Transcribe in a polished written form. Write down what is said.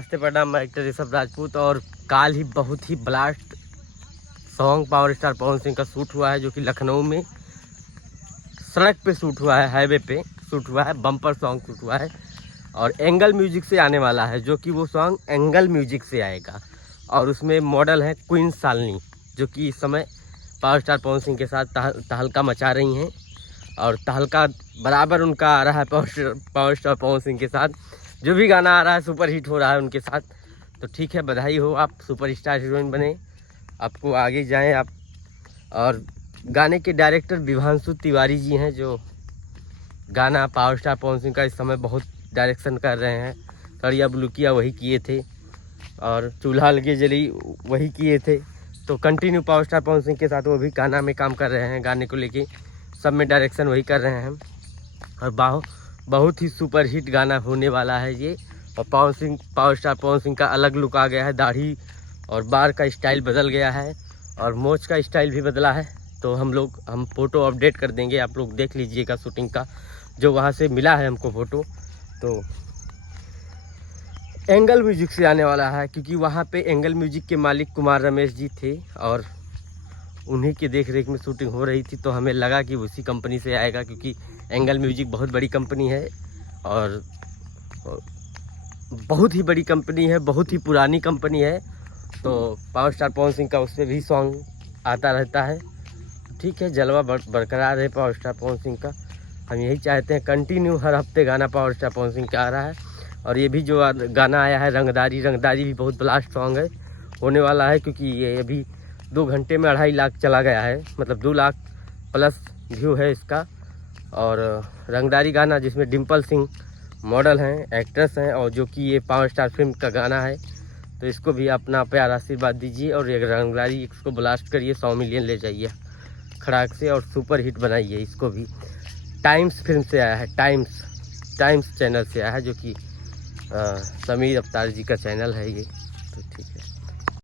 नमस्ते प्रणाम, मैं एक्टर ऋषभ राजपूत। और काल ही बहुत ही blast song power star Pawan Singh का शूट हुआ है, जो कि लखनऊ में सड़क पे शूट हुआ है, हाईवे पे शूट हुआ है। बम्पर सॉन्ग शूट हुआ है और एंगल म्यूजिक से आने वाला है, जो कि वो सॉन्ग एंगल म्यूजिक से आएगा। और उसमें मॉडल है क्वीन शालिनी, जो कि इस समय पावर स्टार पवन सिंह के साथ तहलका मचा रही हैं। और तहलका बराबर उनका आ रहा है पावर स्टार पवन सिंह के साथ। जो भी गाना आ रहा है सुपर हिट हो रहा है उनके साथ। तो ठीक है, बधाई हो, आप सुपर स्टार हीरोइन बने, आपको आगे जाएं आप। और गाने के डायरेक्टर विभांशु तिवारी जी हैं, जो गाना पावर स्टार पवन सिंह का इस समय बहुत डायरेक्शन कर रहे हैं। कड़िया बुलुकिया वही किए थे और चूल्हा लगे जली वही किए थे। तो continue power star Pawan Singh के साथ वो भी गाना में काम कर रहे हैं, गाने को लेके सब में डायरेक्शन वही कर रहे हैं। और बहुत ही सुपर हिट गाना होने वाला है ये। और पावर स्टार पवन सिंह का अलग लुक आ गया है, दाढ़ी और बाल का स्टाइल बदल गया है और मोच का स्टाइल भी बदला है। तो हम फ़ोटो अपडेट कर देंगे, आप लोग देख लीजिएगा शूटिंग का, जो वहाँ से मिला है हमको फ़ोटो। तो एंगल म्यूजिक से आने वाला है, क्योंकि वहाँ पे एंगल म्यूजिक के मालिक कुमार रमेश जी थे और उन्हीं की देख रेख में शूटिंग हो रही थी। तो हमें लगा कि उसी कंपनी से आएगा, क्योंकि एंगल म्यूजिक बहुत बड़ी कंपनी है और बहुत ही बड़ी कंपनी है, बहुत ही पुरानी कंपनी है। तो पावर स्टार पवन सिंह का उससे भी सॉन्ग आता रहता है। ठीक है, जलवा बरकरार है पावर स्टार पवन सिंह का। हम यही चाहते हैं, कंटिन्यू हर हफ्ते गाना पावर स्टार पवन सिंह का आ रहा है। और ये भी जो गाना आया है रंगदारी भी बहुत ब्लास्ट सॉन्ग है, होने वाला है। क्योंकि ये अभी 2 घंटे में 2.5 लाख चला गया है, मतलब 2 लाख प्लस व्यू है इसका। और रंगदारी गाना जिसमें डिम्पल सिंह मॉडल हैं, एक्ट्रेस हैं, और जो कि ये पावर स्टार फिल्म का गाना है। तो इसको भी अपना प्यार आशीर्वाद दीजिए और ये रंगदारी इसको ब्लास्ट करिए, 100 मिलियन ले जाइए खड़ाक से और सुपर हिट बनाइए इसको भी। टाइम्स फिल्म से आया है, टाइम्स चैनल से आया है, जो कि समीर अवतार जी का चैनल है ये। तो ठीक है।